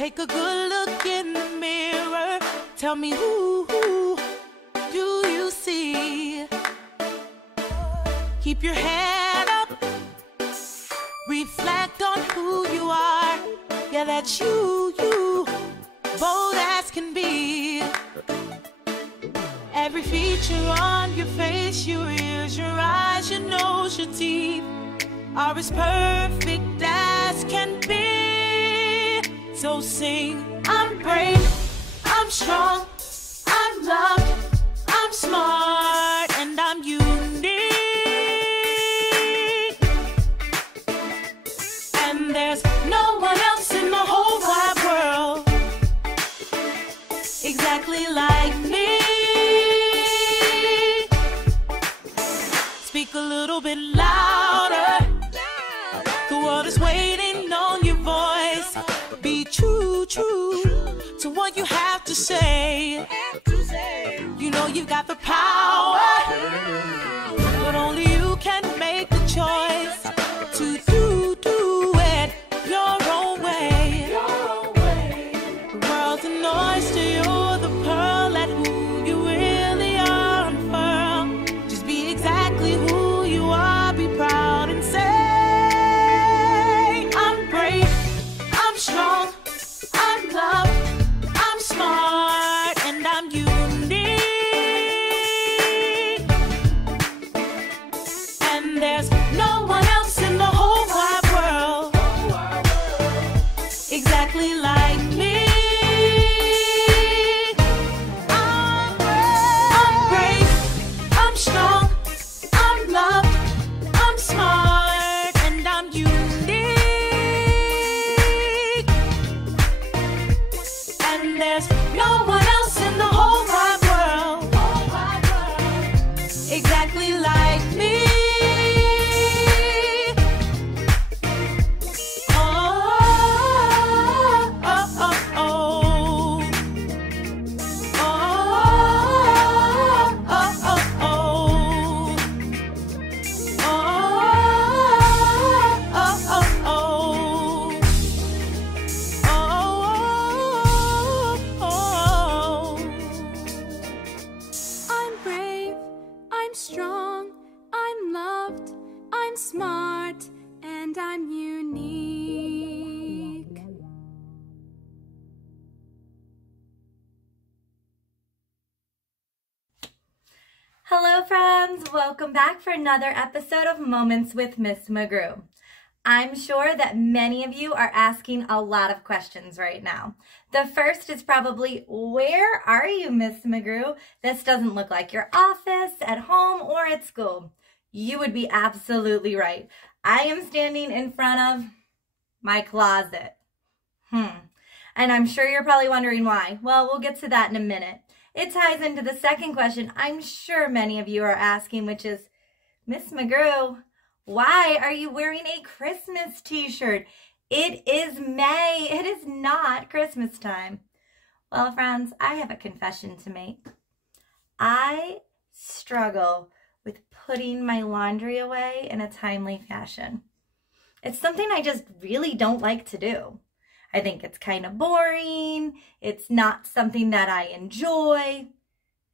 Take a good look in the mirror. Tell me who do you see? Keep your head up. Reflect on who you are. Yeah, that's you, bold as can be. Every feature on your face, your ears, your eyes, your nose, your teeth are as perfect as can be. So sing, I'm brave, I'm strong, I'm loved, I'm smart, and I'm unique. And there's no one else in the whole wide world exactly like me. Speak a little bit louder. The world is waiting on your voice. Be true to what you have to say. You know you've got the power, but only you can make the choice to do it your own way. The world's a oyster, you're the pearl. Let who you really are unfurl. Just be exactly who you are. Be proud and say, I'm brave, I'm strong, I'm loved, I'm smart, and I'm unique. And there's no one else in the whole wide world exactly like me. I'm brave, I'm strong, I'm loved, I'm smart, and I'm unique. And there's no one else in the whole wide world exactly like me. I'm brave, I'm strong, I'm loved, I'm smart, and I'm unique. Hello friends, welcome back for another episode of Moments with Miss McGrew. I'm sure that many of you are asking a lot of questions right now. The first is probably, where are you, Miss McGrew? This doesn't look like your office, at home, or at school. You would be absolutely right. I am standing in front of my closet. And I'm sure you're probably wondering why. Well, we'll get to that in a minute. It ties into the second question I'm sure many of you are asking, which is, Miss McGrew, why are you wearing a Christmas t-shirt? It is May. It is not Christmas time. Well, friends, I have a confession to make. I struggle with putting my laundry away in a timely fashion. It's something I just really don't like to do. I think it's kind of boring. It's not something that I enjoy.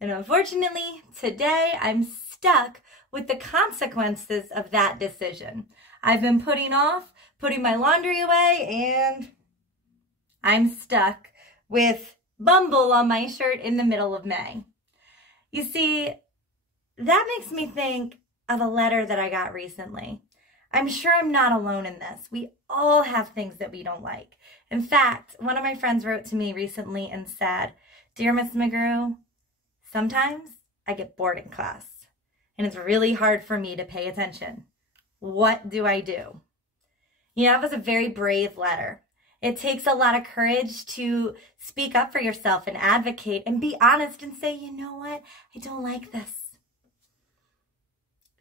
And unfortunately, today I'm stuck with the consequences of that decision. I've been putting off putting my laundry away, and I'm stuck with Bumble on my shirt in the middle of May. You see, that makes me think of a letter that I got recently. I'm sure I'm not alone in this. We all have things that we don't like. In fact, one of my friends wrote to me recently and said, Dear Miss McGrew, sometimes I get bored in class and it's really hard for me to pay attention. What do I do? You know, that was a very brave letter. It takes a lot of courage to speak up for yourself and advocate and be honest and say, you know what? I don't like this.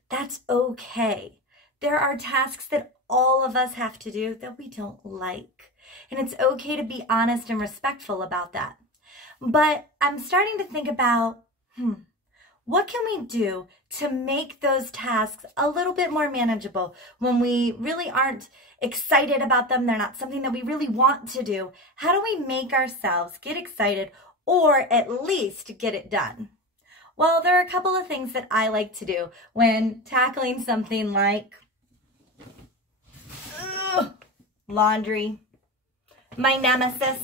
That's okay. There are tasks that all of us have to do that we don't like. And it's okay to be honest and respectful about that. But I'm starting to think about, What can we do to make those tasks a little bit more manageable when we really aren't excited about them? They're not something that we really want to do. How do we make ourselves get excited or at least get it done? Well, there are a couple of things that I like to do when tackling something like laundry, my nemesis.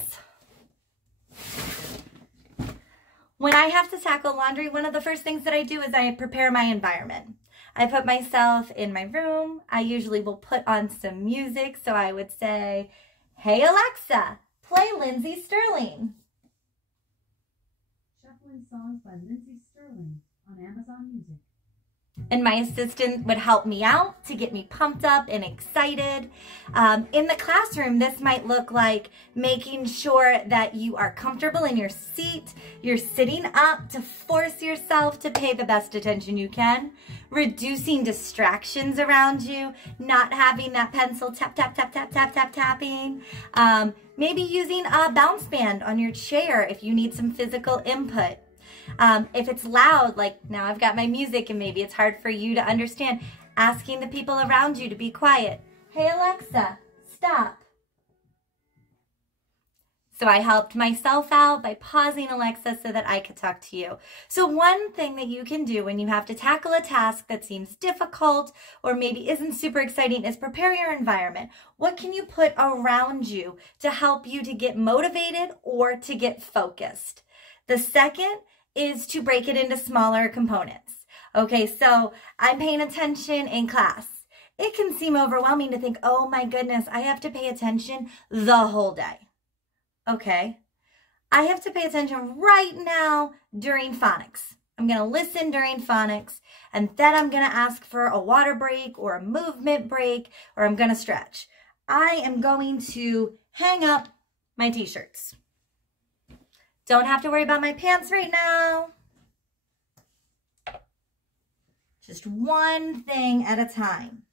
When I have to tackle laundry, one of the first things that I do is I prepare my environment. I put myself in my room. I usually will put on some music. So I would say, hey Alexa, play Lindsey Sterling. Shuffling songs by Lindsey Sterling on Amazon Music. And my assistant would help me out to get me pumped up and excited. In the classroom, this might look like making sure that you are comfortable in your seat. You're sitting up to force yourself to pay the best attention you can. Reducing distractions around you. Not having that pencil tap, tap, tap, tap, tap, tap, tapping. Maybe using a bounce band on your chair if you need some physical input. If it's loud, like now I've got my music and maybe it's hard for you to understand, asking the people around you to be quiet. Hey Alexa, stop. So I helped myself out by pausing Alexa so that I could talk to you. So one thing that you can do when you have to tackle a task that seems difficult or maybe isn't super exciting is prepare your environment. What can you put around you to help you to get motivated or to get focused? The second is to break it into smaller components. Okay, so I'm paying attention in class. It can seem overwhelming to think, oh my goodness, I have to pay attention the whole day. Okay, I have to pay attention right now during phonics. I'm going to listen during phonics, and then I'm going to ask for a water break or a movement break, or I'm going to stretch. I am going to hang up my t-shirts. Don't have to worry about my pants right now. Just one thing at a time.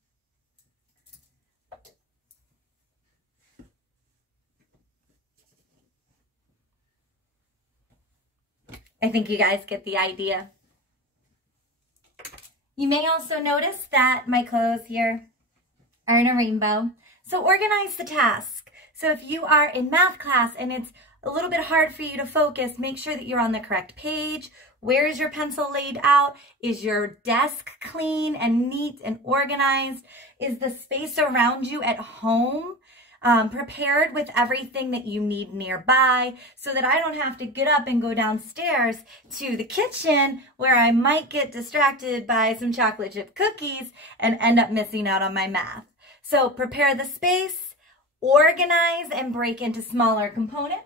I think you guys get the idea. You may also notice that my clothes here are in a rainbow. So organize the task. So if you are in math class and it's a little bit hard for you to focus, make sure that you're on the correct page. Where is your pencil laid out? Is your desk clean and neat and organized? Is the space around you at home prepared with everything that you need nearby so that I don't have to get up and go downstairs to the kitchen where I might get distracted by some chocolate chip cookies and end up missing out on my math. So prepare the space, organize and break into smaller components.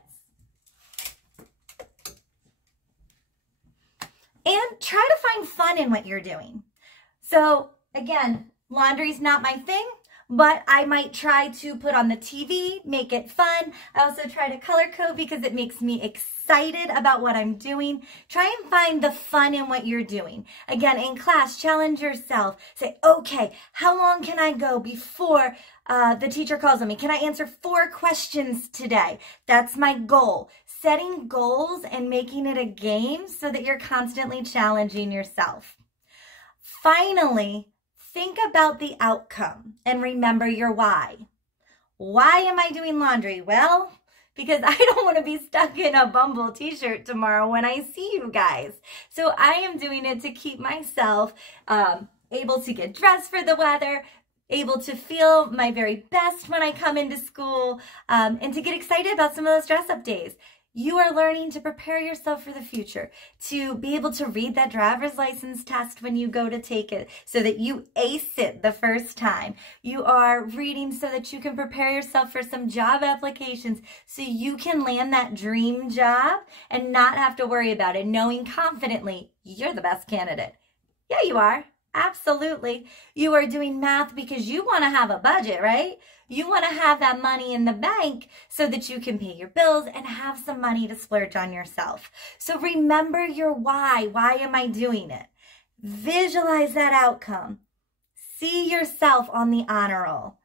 And try to find fun in what you're doing. So again, laundry's not my thing, but I might try to put on the TV, make it fun. I also try to color code because it makes me excited about what I'm doing. Try and find the fun in what you're doing. Again, in class, challenge yourself. Say, okay, how long can I go before the teacher calls on me? Can I answer 4 questions today? That's my goal. Setting goals and making it a game so that you're constantly challenging yourself. Finally, think about the outcome and remember your why. Why am I doing laundry? Well, because I don't want to be stuck in a Bumble t-shirt tomorrow when I see you guys. So I am doing it to keep myself able to get dressed for the weather, able to feel my very best when I come into school, and to get excited about some of those dress-up days. You are learning to prepare yourself for the future, to be able to read that driver's license test when you go to take it so that you ace it the first time. You are reading so that you can prepare yourself for some job applications so you can land that dream job and not have to worry about it, knowing confidently you're the best candidate. Yeah, you are. Absolutely. You are doing math because you want to have a budget, right? You want to have that money in the bank so that you can pay your bills and have some money to splurge on yourself. So remember your why. Why am I doing it? Visualize that outcome. See yourself on the honor roll.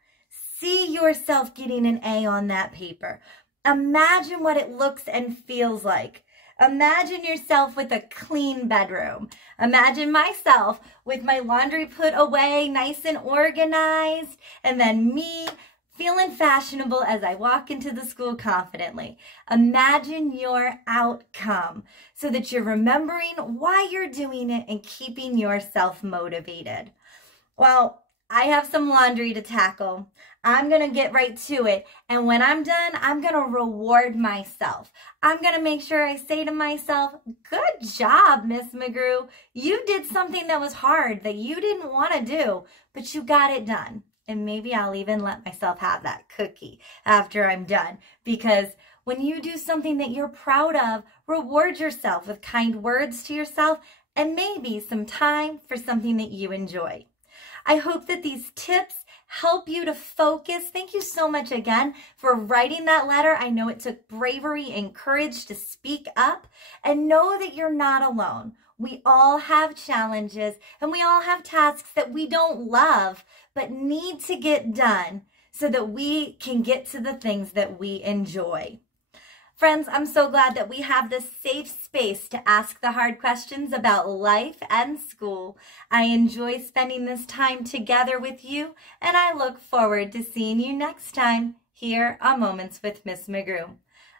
See yourself getting an A on that paper. Imagine what it looks and feels like. Imagine yourself with a clean bedroom. Imagine myself with my laundry put away, nice and organized, and then me feeling fashionable as I walk into the school confidently. Imagine your outcome so that you're remembering why you're doing it and keeping yourself motivated. Well, I have some laundry to tackle. I'm going to get right to it. And when I'm done, I'm going to reward myself. I'm going to make sure I say to myself, good job, Miss McGrew. You did something that was hard that you didn't want to do, but you got it done. And maybe I'll even let myself have that cookie after I'm done. Because when you do something that you're proud of, reward yourself with kind words to yourself and maybe some time for something that you enjoy. I hope that these tips help you to focus. Thank you so much again for writing that letter. I know it took bravery and courage to speak up, and know that you're not alone. We all have challenges and we all have tasks that we don't love but need to get done so that we can get to the things that we enjoy. Friends, I'm so glad that we have this safe space to ask the hard questions about life and school. I enjoy spending this time together with you, and I look forward to seeing you next time here on Moments with Miss McGrew.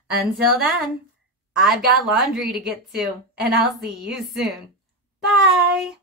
Until then, I've got laundry to get to, and I'll see you soon. Bye!